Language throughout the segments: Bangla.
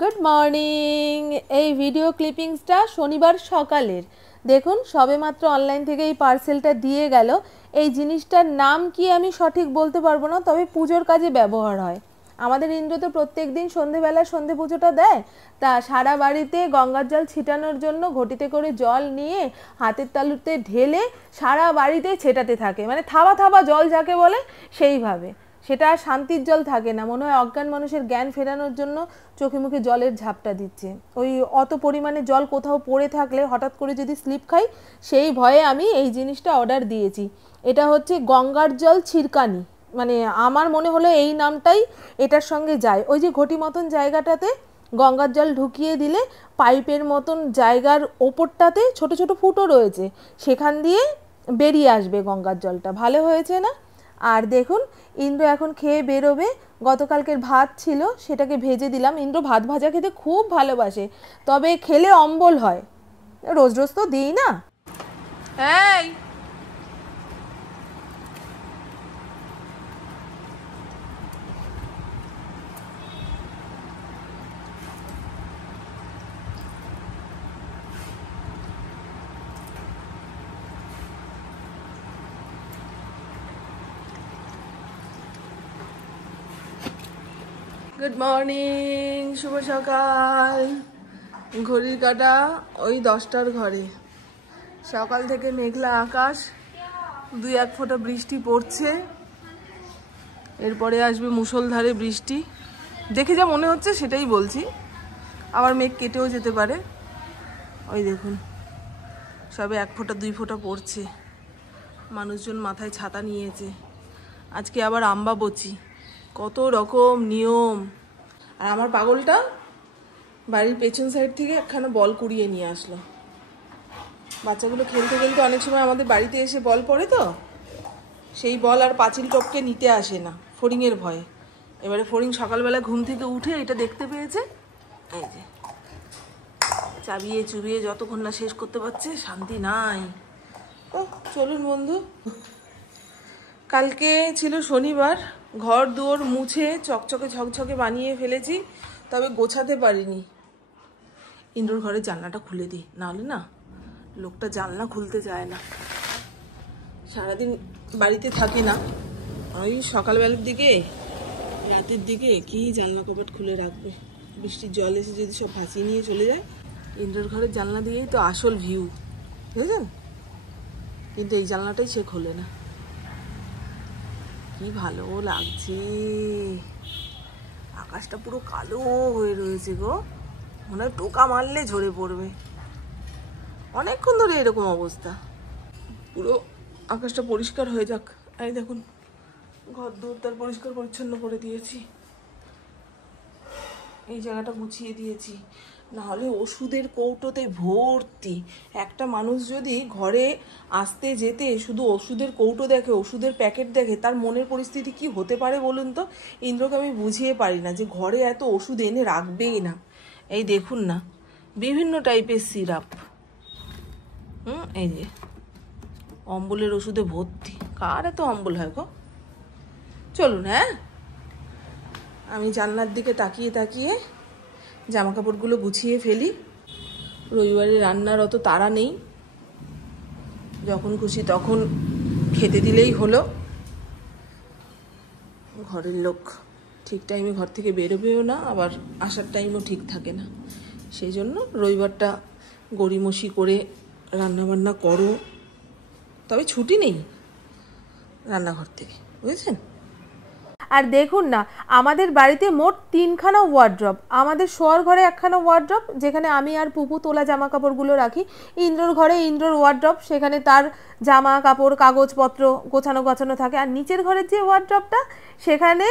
Good morning. এই ভিডিও ক্লিপিংসটা শনিবার সকালের। দেখুন সবেমাত্র অনলাইন থেকে এই পার্সেলটা দিয়ে গেল। এই জিনিসটার নাম কি আমি সঠিক বলতে পারবো না, তবে পুজোর কাজে ব্যবহার হয়। আমাদের ইন্দ্র তো প্রত্যেক দিন সন্ধেবেলা সন্ধে পুজোটা দেয়, তা সারা বাড়িতে গঙ্গার জল ছিটানোর জন্য ঘটিতে করে জল নিয়ে হাতের তালুতে ঢেলে সারা বাড়িতে ছেটাতে থাকে, মানে থাবা থাবা জল যাকে বলে সেইভাবে। সেটা আর শান্তির জল থাকে না, মনে হয় অজ্ঞান মানুষের জ্ঞান ফেরানোর জন্য চোখে মুখে জলের ঝাপটা দিচ্ছে। ওই অত পরিমাণে জল কোথাও পড়ে থাকলে হঠাৎ করে যদি স্লিপ খাই, সেই ভয়ে আমি এই জিনিসটা অর্ডার দিয়েছি। এটা হচ্ছে গঙ্গার জল ছিরকানি, মানে আমার মনে হলো এই নামটাই এটার সঙ্গে যায়। ওই যে ঘটি মতন জায়গাটাতে গঙ্গার জল ঢুকিয়ে দিলে পাইপের মতন জায়গার ওপরটাতে ছোট ছোট ফুটো রয়েছে, সেখান দিয়ে বেরিয়ে আসবে গঙ্গার জলটা। ভালো হয়েছে না? আর দেখুন ইন্দ্র এখন খেয়ে বেরোবে। গতকালকের ভাত ছিল, সেটাকে ভেজে দিলাম। ইন্দ্র ভাত ভাজা খেতে খুব ভালোবাসে, তবে খেলে অম্বল হয়। রোজ রোজ তো দিই না। এই গুড মর্নিং, শুভ সকাল। ঘড়ির কাঁটা ওই 10টার ঘরে। সকাল থেকে মেঘলা আকাশ, 2-1 ফোঁটা বৃষ্টি পড়ছে, এরপরে আসবে মুষলধারে বৃষ্টি। দেখে যা মনে হচ্ছে সেটাই বলছি, আবার মেঘ কেটেও যেতে পারে। ওই দেখুন সবে 1 ফোঁটা 2 ফোঁটা পড়ছে। মানুষজন মাথায় ছাতা নিয়েছে। আজকে আবার আম্বাবচি, কত রকম নিয়ম। আর আমার পাগলটা বাড়ির পেছন সাইড থেকে একখানা বল কুড়িয়ে নিয়ে আসলো। বাচ্চাগুলো খেলতে খেলতে অনেক সময় আমাদের বাড়িতে এসে বল পড়ে, তো সেই বল আর পাঁচিল টপকে নিতে আসে না ফড়িংয়ের ভয়ে। এবারে ফড়িং সকালবেলা ঘুম থেকে উঠে এটা দেখতে পেয়েছে, এই যে চাবিয়ে চুবিয়ে যতক্ষণ না শেষ করতে পারছে শান্তি নাই। ও চলুন বন্ধু, কালকে ছিল শনিবার, ঘর দুয়ার মুছে চকচকে ঝকঝকে বানিয়ে ফেলেছি, তবে গোছাতে পারিনি। ইন্দ্রর ঘরের জানলাটা খুলে দিই, নাহলে না লোকটা জানলা খুলতে চায় না। সারাদিন বাড়িতে থাকে না, ওই সকালবেলার দিকে রাতের দিকে কি জানলা কপাট খুলে রাখবে। বৃষ্টির জল এসে যদি সব ভাসিয়ে নিয়ে চলে যায়। ইন্দ্রর ঘরের জানলা দিয়েই তো আসল ভিউ, বুঝেছেন? কিন্তু এই জানলাটাই সে খোলে না। কি ভালো লাগছে, আকাশটা পুরো কালো হয়ে রয়েছে গো, মনে হয় টোকা মারলে ঝরে পড়বে। অনেকক্ষণ ধরে এরকম অবস্থা, পুরো আকাশটা পরিষ্কার হয়ে যাক। এই দেখুন ঘর দূর তার পরিষ্কার পরিচ্ছন্ন করে দিয়েছি, এই জায়গাটা গুছিয়ে দিয়েছি। নাহলে ওষুধের কৌটোতে ভর্তি। একটা মানুষ যদি ঘরে আসতে যেতে শুধু ওষুধের কৌটো দেখে, ওষুধের প্যাকেট দেখে, তার মনের পরিস্থিতি কি হতে পারে বলুন তো? ইন্দ্রকে আমি বুঝিয়ে পারি না যে ঘরে এত ওষুধ এনে রাখবেই না। এই দেখুন না, বিভিন্ন টাইপের সিরাপ, এই যে অম্বলের ওষুধে ভর্তি। কার এত অম্বল হয় গো? চলুন, হ্যাঁ আমি জানলার দিকে তাকিয়ে তাকিয়ে জামা কাপড়গুলো গুছিয়ে ফেলি। রবিবারে রান্নার অত তাড়া নেই, যখন খুশি তখন খেতে দিলেই হলো। ঘরের লোক ঠিক টাইমে ঘর থেকে বেরোবেও না, আবার আসার টাইমও ঠিক থাকে না। সেই জন্য রবিবারটা গড়িমসি করে রান্নাবান্না করো, তবে ছুটি নেই রান্নাঘর থেকে, বুঝেছেন? আর দেখুন না, আমাদের বাড়িতে মোট 3খানা ওয়ার্ড্রপ। আমাদের শোয়ার ঘরে 1খানা ওয়ার্ড্রপ, যেখানে আমি আর পুপু তোলা জামা কাপড়গুলো রাখি। ইন্দ্রর ঘরে ইন্দ্রর ওয়ার্ড্রপ, সেখানে তার জামা কাপড় কাগজপত্র গোছানো গোছানো থাকে। আর নিচের ঘরের যে ওয়ার্ড্রপটা, সেখানে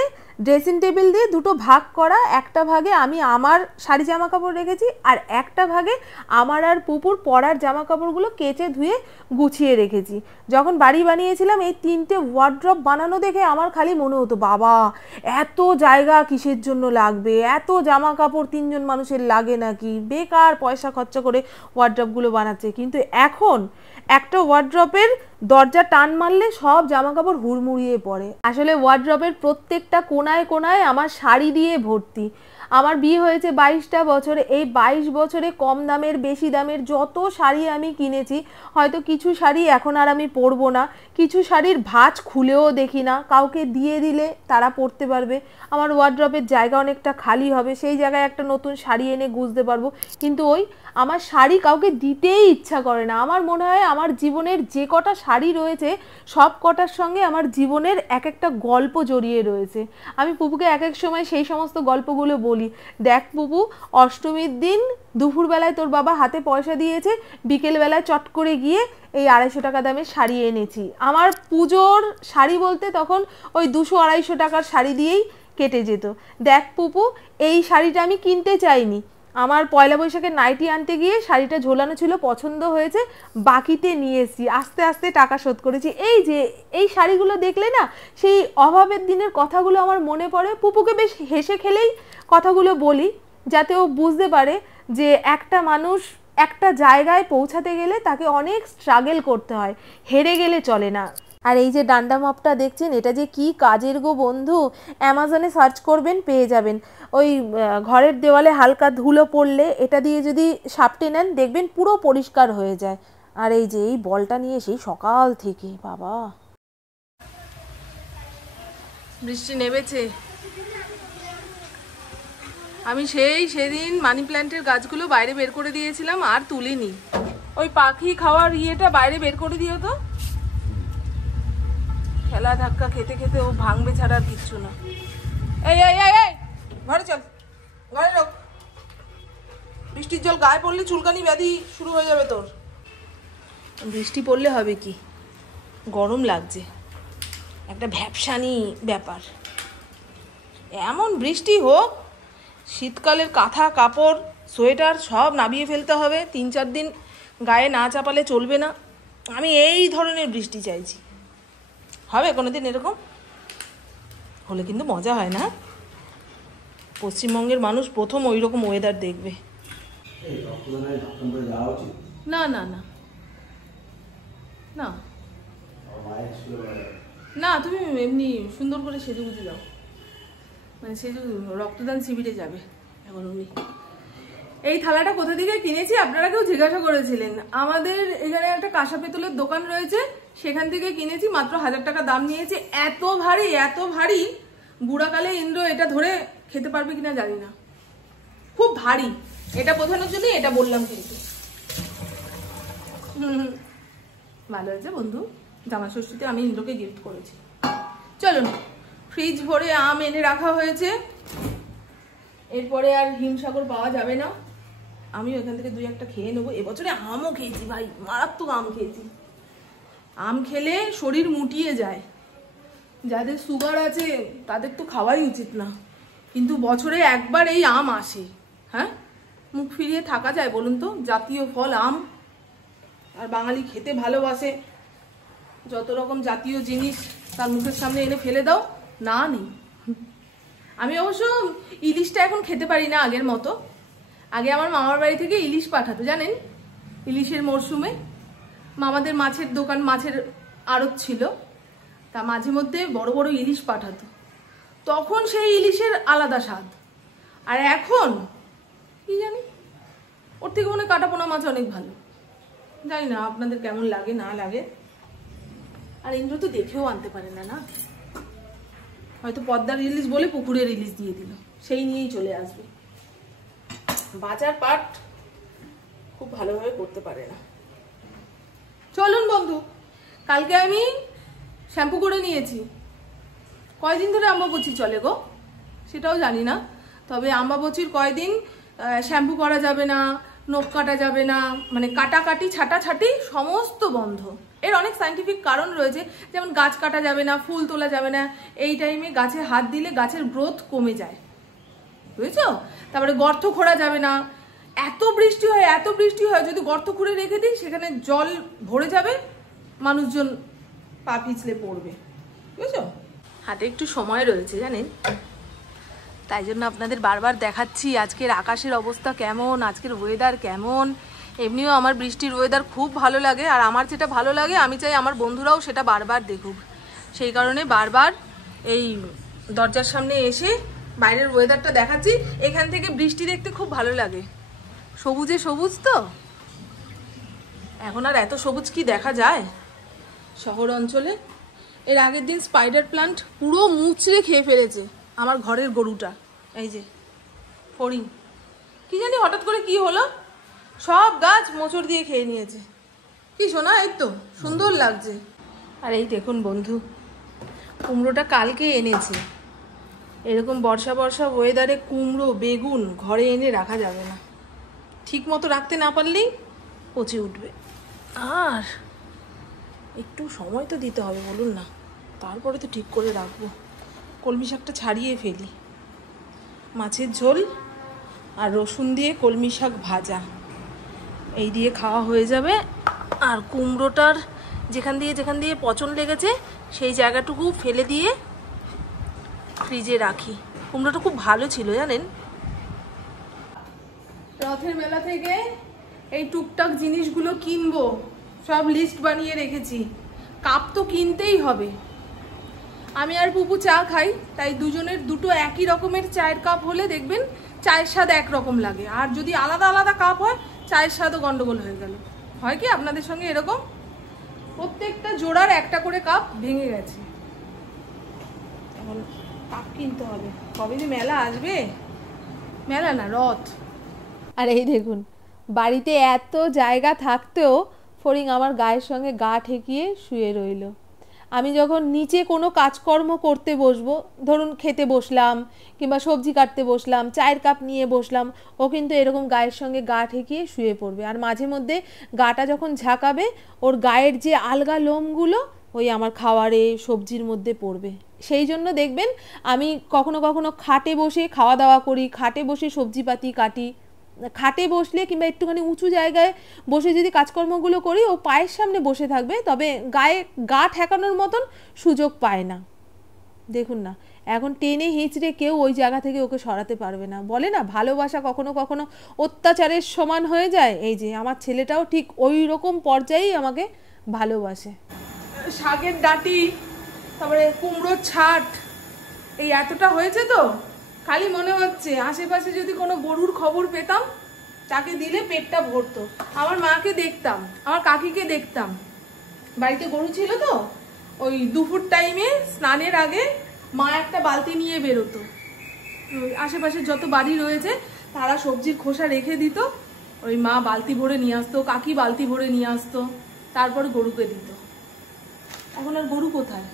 ড্রেসিং টেবিল দিয়ে দুটো ভাগ করা। একটা ভাগে আমি আমার শাড়ি জামা কাপড় রেখেছি, আর একটা ভাগে আমার আর পুপুর পরার জামা কাপড়গুলো কেচে ধুয়ে গুছিয়ে রেখেছি। যখন বাড়ি বানিয়েছিলাম এই 3টে ওয়ার্ড্রপ বানানো দেখে আমার খালি মনে হতো, বাবা এত জায়গা কিসের জন্য লাগবে, এত জামা কাপড় 3জন মানুষের লাগে নাকি, বেকার পয়সা খরচা করে ওয়ার্ড্রপগুলো বানাচ্ছে। কিন্তু এখন একটা ওয়ার্ড্রপের দরজা টান মারলে সব জামা কাপড় হুড়মুড়িয়ে পড়ে। আসলে ওয়ার্ড্রপের প্রত্যেকটা কোনায় কোনায় আমার শাড়ি দিয়ে ভর্তি। আমার বিয়ে হয়েছে 22টা বছরে, এই 22 বছরে কম দামের বেশি দামের যত শাড়ি আমি কিনেছি, হয়তো কিছু শাড়ি এখন আর আমি পরবো না, কিছু শাড়ির ভাঁজ খুলেও দেখি না, কাউকে দিয়ে দিলে তারা পরতে পারবে, আমার ওয়ার্ড্রপের জায়গা অনেকটা খালি হবে, সেই জায়গায় একটা নতুন শাড়ি এনে গুঁজতে পারবো। কিন্তু ওই আমার শাড়ি কাউকে দিতেই ইচ্ছা করে না। আমার মনে হয় আমার জীবনের যে কটা শাড়ি রয়েছে সব কটার সঙ্গে আমার জীবনের এক একটা গল্প জড়িয়ে রয়েছে। আমি পুপুকে এক এক সময় সেই সমস্ত গল্পগুলো বলি, দেখ পুপু, অষ্টমীর দিন দুপুরবেলায় তোর বাবা হাতে পয়সা দিয়েছে, বিকেলবেলায় চট করে গিয়ে এই 250 টাকা দামের শাড়ি এনেছি। আমার পুজোর শাড়ি বলতে তখন ওই 200-250 টাকার শাড়ি দিয়েই কেটে যেত। দেখ পুপু, এই শাড়িটা আমি কিনতে চাইনি, আমার পয়লা বৈশাখের নাইটি আনতে গিয়ে শাড়িটা ঝোলানো ছিল, পছন্দ হয়েছে, বাকিতে নিয়ে এসেছি, আস্তে আস্তে টাকা শোধ করেছি। এই যে এই শাড়িগুলো দেখলে না সেই অভাবের দিনের কথাগুলো আমার মনে পড়ে। পুপুকে বেশ হেসে খেলেই কথাগুলো বলি, যাতে ও বুঝতে পারে যে একটা মানুষ একটা জায়গায় পৌঁছাতে গেলে তাকে অনেক স্ট্রাগল করতে হয়, হেরে গেলে চলে না। আর এই যে ডান্ডা মাপটা দেখছেন, এটা যে কি কাজের গো বন্ধু, অ্যামাজনে সার্চ করবেন পেয়ে যাবেন। ওই ঘরের দেওয়ালে হালকা ধুলো পড়লে এটা দিয়ে যদি সাপটে নেন দেখবেন পুরো পরিষ্কার হয়ে যায়। আর এই যে এই বলটা নিয়ে সেই সকাল থেকে বাবা। বৃষ্টি নেমেছে। আমি সেদিন মানি প্ল্যান্টের গাছগুলো বাইরে বের করে দিয়েছিলাম, আর তুলিনি। ওই পাখি খাওয়ার ইয়েটা বাইরে বের করে দিও তো, খেলা ধাক্কা খেতে খেতে ও ভাঙবে ছাড়া আর কিচ্ছু না। এই এই এই এই ঘরে চল, ঘরে ঢোক, বৃষ্টির জল গায়ে পড়লে চুলকানি ব্যাধি শুরু হয়ে যাবে তোর। বৃষ্টি পড়লে হবে কি, গরম লাগছে, একটা ভ্যাপসানি ব্যাপার। এমন বৃষ্টি হোক, শীতকালের কাঁথা কাপড় সোয়েটার সব নামিয়ে ফেলতে হবে, 3-4 দিন গায়ে না চাপালে চলবে না। আমি এই ধরনের বৃষ্টি চাইছি। হবে কোনোদিন এরকম হলে কিন্তু মজা হয় না। পশ্চিমবঙ্গের মানুষ প্রথম ওই রকম ওয়েদার দেখবে। না না না না না, তুমি এমনি সুন্দর করে সেজে গুজে যাও, মানে সেজে রক্তদান শিবিরে যাবে এখন উনি। এই থালাটা কোথা থেকে কিনেছি আপনারা কেউ জিজ্ঞাসা করেছিলেন। আমাদের এখানে একটা কাঁসা পেতলের দোকান রয়েছে, সেখান থেকে কিনেছি, মাত্র 1000 টাকা দাম নিয়েছে। এত ভারী এত ভারী, বুড়াকালে ইন্দ্র এটা ধরে খেতে পারবে কিনা জানি না, খুব ভারী। এটা বোঝানোর জন্য এটা বললাম। কিন্তু ভালো হয়েছে বন্ধু, জামা ষষ্ঠীতে আমি ইন্দ্রকে গিফট করেছি। চলুন, ফ্রিজ ভরে আম এনে রাখা হয়েছে, এরপরে আর হিমসাগর পাওয়া যাবে না। আমিও এখান থেকে 2-1টা খেয়ে নেবো। এবছরে আমও খেয়েছি ভাই, মারাত্মক আম খেয়েছি। আম খেলে শরীর মুটিয়ে যায়, যাদের সুগার আছে তাদের তো খাওয়াই উচিত না, কিন্তু বছরে একবার এই আম আসে। হ্যাঁ, মুখ ফিরিয়ে থাকা যায় বলুন তো? জাতীয় ফল আম, আর বাঙালি খেতে ভালোবাসে। যত রকম জাতীয় জিনিস তার মুখের সামনে এনে ফেলে দাও, না নেই। আমি অবশ্য ইলিশটা এখন খেতে পারি না আগের মতো। আগে আমার মামার বাড়ি থেকে ইলিশ পাঠাতো, জানেন, ইলিশের মরশুমে মামাদের মাছের দোকান, মাছের আড়ত ছিল, তা মাঝে মধ্যে বড় বড় ইলিশ পাঠাতো, তখন সেই ইলিশের আলাদা স্বাদ। আর এখন কি জানি, ওর থেকে মনে কাটা পোনা মাছ অনেক ভালো। জানি না আপনাদের কেমন লাগে না লাগে। আর ইন্দ্র তো দেখেও আনতে পারে না, না হয়তো পদ্মার ইলিশ বলে পুকুরের ইলিশ দিয়ে দিল, সেই নিয়েই চলে আসবে। বাজার পাট খুব ভালোভাবে করতে পারে না। চলুন বন্ধু, কালকে আমি শ্যাম্পু করে নিয়েছি। কয়দিন ধরে আম্বাবচি চলে গো সেটাও জানি না, তবে আম্বাবচির কয়দিন শ্যাম্পু করা যাবে না, নখ কাটা যাবে না, মানে কাটাকাটি ছাটাছাটি সমস্ত বন্ধ। এর অনেক সাইন্টিফিক কারণ রয়েছে, যেমন গাছ কাটা যাবে না, ফুল তোলা যাবে না, এই টাইমে গাছে হাত দিলে গাছের গ্রোথ কমে যায়, বুঝেছো? তারপরে গর্ত খোঁড়া যাবে না। এত বৃষ্টি হয়, এত বৃষ্টি হয়, যদি গর্ত খুঁড়ে রেখে দিই সেখানে জল ভরে যাবে, মানুষজন পা পিছলে পড়বে, বুঝেছো? হাতে একটু সময় রয়েছে জানেন, তাই জন্য আপনাদের বারবার দেখাচ্ছি আজকের আকাশের অবস্থা কেমন, আজকের ওয়েদার কেমন। এমনিও আমার বৃষ্টির ওয়েদার খুব ভালো লাগে, আর আমার যেটা ভালো লাগে আমি চাই আমার বন্ধুরাও সেটা বারবার দেখুক। সেই কারণে বারবার এই দরজার সামনে এসে বাইরের ওয়েদারটা দেখাচ্ছি। এখান থেকে বৃষ্টি দেখতে খুব ভালো লাগে, সবুজে সবুজ তো। এখন আর এত সবুজ কি দেখা যায় শহর অঞ্চলে। এর আগের দিন স্পাইডার প্লান্ট পুরো মুচড়ে খেয়ে ফেলেছে আমার ঘরের গরুটা। এই যে ফড়িং, কি জানি হঠাৎ করে কি হলো, সব গাছ মোচড় দিয়ে খেয়ে নিয়েছে। কি শোনা, এই তো সুন্দর লাগছে। আর এই দেখুন বন্ধু, কুমড়োটা কালকে এনেছে। এরকম বর্ষা বর্ষা ওয়েদারে কুমড়ো বেগুন ঘরে এনে রাখা যাবে না, ঠিক মতো রাখতে না পারলেই পচে উঠবে। আর একটু সময় তো দিতে হবে বলুন না, তারপরে তো ঠিক করে রাখবো। কলমি শাকটা ছাড়িয়ে ফেলি, মাছের ঝোল আর রসুন দিয়ে কলমি শাক ভাজা, এই দিয়ে খাওয়া হয়ে যাবে। আর কুমড়োটার যেখান দিয়ে পচন লেগেছে সেই জায়গাটুকু ফেলে দিয়ে ফ্রিজে রাখি। কুমড়োটা খুব ভালো ছিল জানেন। রথের মেলা থেকে এই টুকটাক জিনিসগুলো কিনবো, সব লিস্ট বানিয়ে রেখেছি। কাপ তো কিনতেই হবে। আমি আর পুপু চা খাই, তাই দুজনের দুটো একই রকমের চায়ের কাপ হলে দেখবেন চায়ের স্বাদ একরকম লাগে। আর যদি আলাদা আলাদা কাপ হয় চায়ের স্বাদও গন্ডগোল হয়ে গেল। হয় কি আপনাদের সঙ্গে এরকম? প্রত্যেকটা জোড়ার একটা করে কাপ ভেঙে গেছে। এখন কাপ কিনতে হবে। কবে যে মেলা আসবে, মেলা না রথ। আর এই দেখুন, বাড়িতে এত জায়গা থাকতেও ফড়িং আমার গায়ের সঙ্গে গা ঠেকিয়ে শুয়ে রইল। আমি যখন নিচে কোনো কাজকর্ম করতে বসবো, ধরুন খেতে বসলাম কিংবা সবজি কাটতে বসলাম, চায়ের কাপ নিয়ে বসলাম, ও কিন্তু এরকম গায়ের সঙ্গে গা ঠেকিয়ে শুয়ে পড়বে। আর মাঝে মধ্যে গাটা যখন ঝাঁকাবে ওর গায়ের যে আলগা লোমগুলো ওই আমার খাওয়ারে সবজির মধ্যে পড়বে। সেই জন্য দেখবেন আমি কখনো কখনো খাটে বসে খাওয়া দাওয়া করি, খাটে বসে সবজিপাতি কাটি। খাটে বসলে কিংবা একটুখানি উঁচু জায়গায় বসে যদি কাজকর্মগুলো করি, ও পায়ের সামনে বসে থাকবে, তবে গায়ে গা ঠেকানোর মতন সুযোগ পায় না। দেখুন না, এখন টেনে হিঁচড়ে কেউ ওই জায়গা থেকে ওকে সরাতে পারবে না। বলে না ভালোবাসা কখনো কখনো অত্যাচারের সমান হয়ে যায়, এই যে আমার ছেলেটাও ঠিক ওই রকম পর্যায়েই আমাকে ভালোবাসে। শাকের ডাঁটি, তারপরে কুমড়োর ছাট, এই এতটা হয়েছে তো খালি মনে হচ্ছে আশেপাশে যদি কোনো গরুর খবর পেতাম তাকে দিলে পেটটা ভরতো। আমার মাকে দেখতাম, আমার কাকিকে দেখতাম, বাড়িতে গরু ছিল তো, ওই দুপুর টাইমে স্নানের আগে মা একটা বালতি নিয়ে বেরোতো। আশেপাশে যত বাড়ি রয়েছে তারা সবজির খোসা রেখে দিত, ওই মা বালতি ভরে নিয়ে আসতো, কাকি বালতি ভরে নিয়ে আসতো, তারপর গরুকে দিত। এখন আর গরু কোথায়?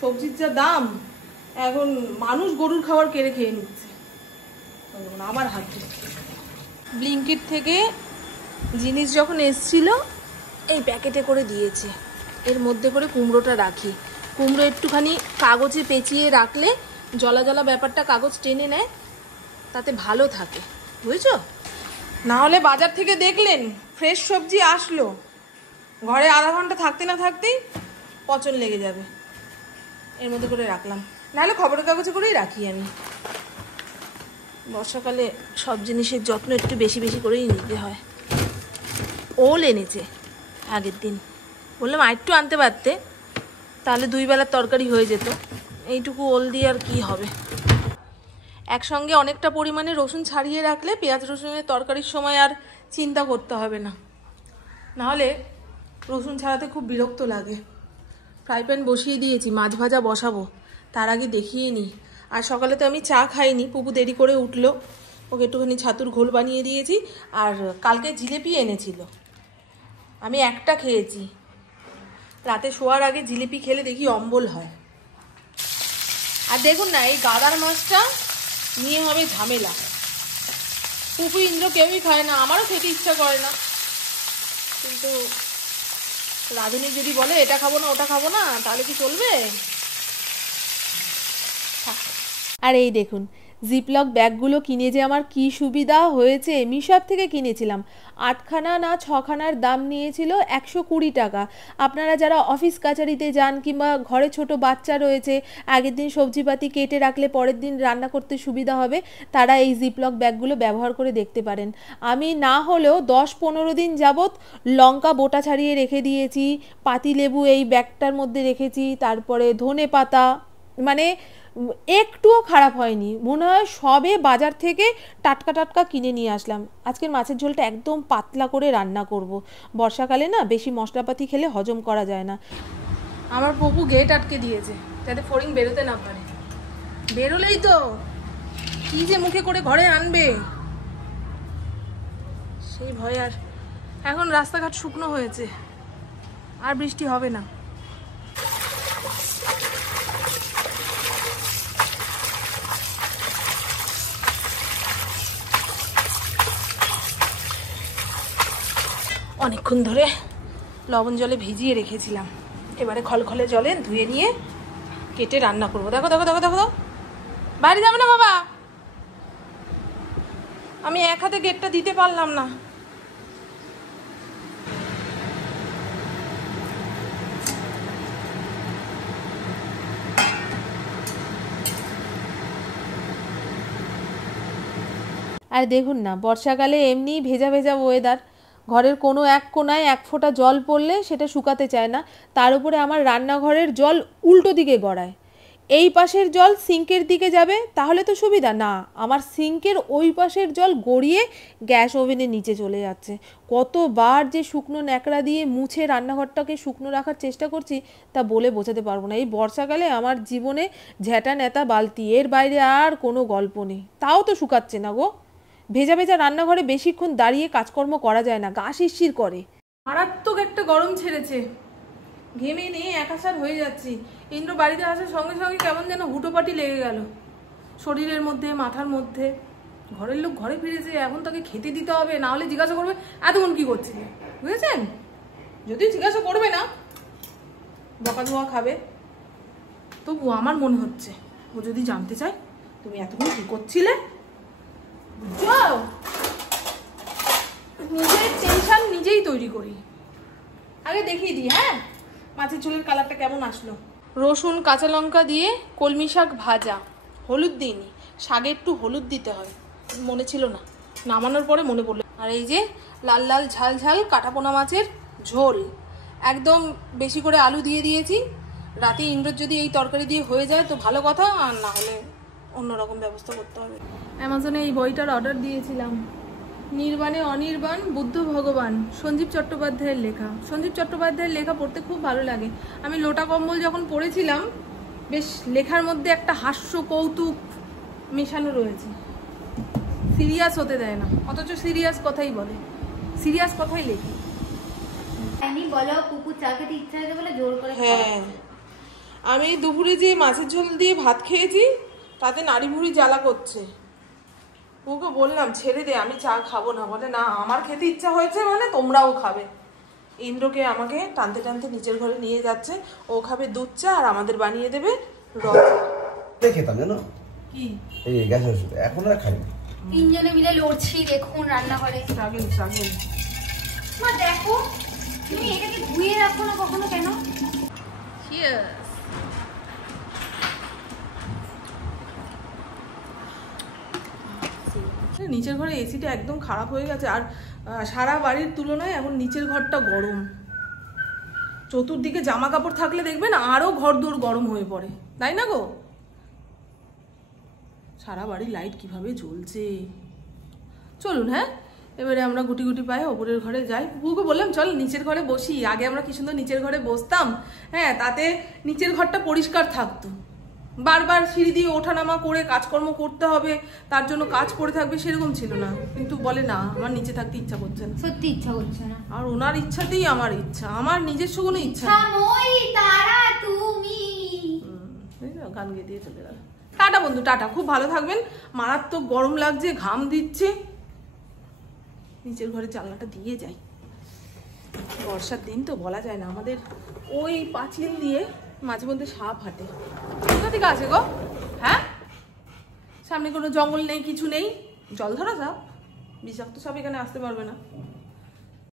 সবজির যা দাম, এখন মানুষ গরুর খাবার কেড়ে খেয়ে নিচ্ছে আমার হাতে। ব্লিঙ্কিট থেকে জিনিস যখন এসছিল এই প্যাকেটে করে দিয়েছে, এর মধ্যে করে কুমড়োটা রাখি। কুমড়ো একটুখানি কাগজে পেঁচিয়ে রাখলে জলা জলা ব্যাপারটা কাগজ টেনে নেয়, তাতে ভালো থাকে, বুঝছো? না হলে বাজার থেকে দেখলেন ফ্রেশ সবজি আসলো, ঘরে আধা ঘন্টা থাকতে না থাকতেই পচন লেগে যাবে। এর মধ্যে করে রাখলাম, নাহলে খবরের কাগজে করেই রাখি আমি। বর্ষাকালে সব জিনিসের যত্ন একটু বেশি বেশি করেই নিতে হয়। ওল এনেছে আগের দিন, বললাম আর একটু আনতে পারতে, তাহলে দুই বেলার তরকারি হয়ে যেত। এইটুকু ওল দিয়ে আর কি হবে। একসঙ্গে অনেকটা পরিমাণে রসুন ছাড়িয়ে রাখলে পেঁয়াজ রসুনের তরকারির সময় আর চিন্তা করতে হবে না, নাহলে রসুন ছাড়াতে খুব বিরক্ত লাগে। ফ্রাই প্যান বসিয়ে দিয়েছি, মাছ ভাজা বসাবো, তার আগে দেখিয়ে নিই। আর সকালে তো আমি চা খাইনি, পুপু দেরি করে উঠলো, ওকে একটুখানি ছাতুর ঘোল বানিয়ে দিয়েছি। আর কালকে জিলিপি এনেছিল, আমি একটা খেয়েছি। রাতে শোয়ার আগে জিলিপি খেলে দেখি অম্বল হয়। আর দেখুন না, এই গাদার মাছটা নিয়ে হবে ঝামেলা। পুপু ইন্দ্র কেউই খায় না, আমারও খেতে ইচ্ছা করে না, কিন্তু রাধুনি যদি বলে এটা খাবো না ওটা খাবো না, তাহলে কি চলবে? আর এই দেখুন জিপলক ব্যাগগুলো কিনে যে আমার কি সুবিধা হয়েছে। মিশো থেকে কিনেছিলাম, 8খানা না 6খানার দাম নিয়েছিল 120 টাকা। আপনারা যারা অফিস কাছারিতে যান কিংবা ঘরে ছোট বাচ্চা রয়েছে, আগের দিন সবজিপাতি কেটে রাখলে পরের দিন রান্না করতে সুবিধা হবে, তারা এই জিপলক ব্যাগগুলো ব্যবহার করে দেখতে পারেন। আমি না হলেও 10-15 দিন যাবৎ লঙ্কা বোটা ছাড়িয়ে রেখে দিয়েছি, পাতিলেবু এই ব্যাগটার মধ্যে রেখেছি, তারপরে ধনে পাতা, মানে একটুও খারাপ হয়নি, মনে হয় সবে বাজার থেকে টাটকা টাটকা কিনে নিয়ে আসলাম। আজকের মাছের ঝোলটা একদম পাতলা করে রান্না করব। বর্ষাকালে না বেশি মশলাপাতি খেলে হজম করা যায় না। আমার পপু গেট আটকে দিয়েছে যাতে ফড়িং বেরোতে না পারে। বেরোলেই তো কি যে মুখে করে ঘরে আনবে সেই ভয়। আর এখন রাস্তাঘাট শুকনো হয়েছে, আর বৃষ্টি হবে না। অনেকক্ষণ ধরে লবণ জলে ভিজিয়ে রেখেছিলাম, এবারে খলখলে জলে ধুয়ে নিয়ে কেটে রান্না করবো। দেখো দেখো দেখো দেখো, বাইরে যাবে না বাবা। আমি এক হাতে গেটটা দিতে পারলাম না। আর দেখুন না, বর্ষাকালে এমনি ভেজা ভেজা ওয়েদার, ঘরের কোনো এক কোনায় এক ফোঁটা জল পড়লে সেটা শুকাতে চায় না। তার উপরে আমার রান্নাঘরের জল উল্টো দিকে গড়ায়। এই পাশের জল সিঙ্কের দিকে যাবে তাহলে তো সুবিধা না, আমার সিঙ্কের ওই পাশের জল গড়িয়ে গ্যাস ওভেনের নিচে চলে যাচ্ছে। কতবার যে শুকনো ন্যাকড়া দিয়ে মুছে রান্নাঘরটাকে শুকনো রাখার চেষ্টা করছি তা বলে বোঝাতে পারবো না। এই বর্ষাকালে আমার জীবনে ঝ্যাঁটা ন্যাতা বালতি, এর বাইরে আর কোনো গল্প নেই। তাও তো শুকাচ্ছে না গো। ভেজা ভেজা রান্নাঘরে বেশিক্ষণ দাঁড়িয়ে কাজকর্ম করা যায় না, গা শিরশির করে। মারাত্মক একটা গরম ছেড়েছে, ঘেমে নিয়ে একাসার হয়ে যাচ্ছি। ইন্দ্র বাড়িতে আসার সঙ্গে সঙ্গে কেমন যেন হুটোপাটি লেগে গেল শরীরের মধ্যে, মাথার মধ্যে। ঘরের লোক ঘরে ফিরেছে, এখন তাকে খেতে দিতে হবে, না হলে জিজ্ঞাসা করবে এতক্ষণ কি করছিলে, বুঝেছেন? যদি জিজ্ঞাসা করবে না, বকা ধোয়া খাবে। তবু আমার মনে হচ্ছে ও যদি জানতে চায় তুমি এতক্ষণ কি করছিলে, যাও। নিজের টেনশন নিজেই তৈরি করি। আগে দেখিয়ে দিই, হ্যাঁ, মাছের ঝোলের কালারটা কেমন আসলো। রসুন কাঁচা লঙ্কা দিয়ে কলমি শাক ভাজা, হলুদ দিইনি, শাকে একটু হলুদ দিতে হয়, মনে ছিল না, নামানোর পরে মনে পড়লো। আর এই যে লাল লাল ঝাল ঝাল কাটাপোনা মাছের ঝোল, একদম বেশি করে আলু দিয়ে দিয়েছি। রাতে ইন্দ্রর যদি এই তরকারি দিয়ে হয়ে যায় তো ভালো কথা, আর না হলে অন্যরকম ব্যবস্থা করতে হবে। অ্যামাজনে এই বইটার অর্ডার দিয়েছিলাম, নির্বাণে অনির্বাণ বুদ্ধ ভগবান, সঞ্জীব চট্টোপাধ্যায়ের লেখা। সঞ্জীব চট্টোপাধ্যায়ের লেখা পড়তে খুব ভালো লাগে। আমি লোটা কম্বল যখন পড়েছিলাম, বেশ লেখার মধ্যে একটা হাস্য কৌতুক মেশানো রয়েছে, সিরিয়াস হতে দেয় না, অথচ সিরিয়াস কথাই বলে, সিরিয়াস কথাই লেখে। হ্যাঁ, আমি দুপুরে যে মাছের ঝোল দিয়ে ভাত খেয়েছি তাতে নাড়ি ভুড়ি জ্বালা করছে। ওকে বললাম ছেড়ে দে, আমি চা খাবো না। বলে না, আমার খেতে ইচ্ছা হয়েছে মানে তোমরাও খাবে। ইন্দ্রকে আমাকে টানতে টানতে নিচের ঘরে নিয়ে যাচ্ছে, ও খাবে দুধ চা আর আমাদের বানিয়ে দেবে খেতাম জানো কি এই গ্যাস ওষুধ, এখন আর খাই না। তিনজনে মিলে লড়ছি দেখুন রান্নাঘরে। সাগেল সাগেল মা দেখো, তুমি এটাকে ধুয়ে রাখো না কখনো কেন? চিয়ার্স। নিচের ঘরে এসিটা একদম খারাপ হয়ে গেছে, আর সারা বাড়ির তুলনায় এখন নিচের ঘরটা গরম। চতুর্দিকে জামা কাপড় থাকলে দেখবেন আরো ঘর দৌড় গরম হয়ে পড়ে, তাই না গো? সারা বাড়ির লাইট কিভাবে জ্বলছে। চলুন, হ্যাঁ, এবারে আমরা গুটি গুটি পায়ে ওপরের ঘরে যাই। বুকে বললাম চল নিচের ঘরে বসি। আগে আমরা কি সুন্দর নিচের ঘরে বসতাম, হ্যাঁ, তাতে নিচের ঘরটা পরিষ্কার থাকতো। বারবার সিঁড়ি দিয়ে ওঠানামা করে কাজকর্ম করতে হবে, তার জন্য কাজ পড়ে থাকবে, সেরকম ছিল না। কিন্তু বলে না, আমার নিচে থাকতে ইচ্ছা করছে না, সত্যি ইচ্ছা করছে না। আর ওনার ইচ্ছাতেই আমার ইচ্ছা, আমার নিজস্ব কোনো ইচ্ছা গান গেয়ে দিয়ে চলে গেল। টাটা বন্ধু, টাটা, খুব ভালো থাকবেন। মারাত্মক গরম লাগছে, ঘাম দিচ্ছে, নিচের ঘরে জানলাটা দিয়ে যাই। বর্ষার দিন তো বলা যায় না, আমাদের ওই পাঁচিল দিয়ে মাঝে মধ্যে সাপ হাঁটে। কোথা থেকে আছে গো? হ্যাঁ, সামনে কোনো জঙ্গল নেই, কিছু নেই, জল ধরা সাপ, বিষাক্ত সাপ এখানে আসতে পারবে না।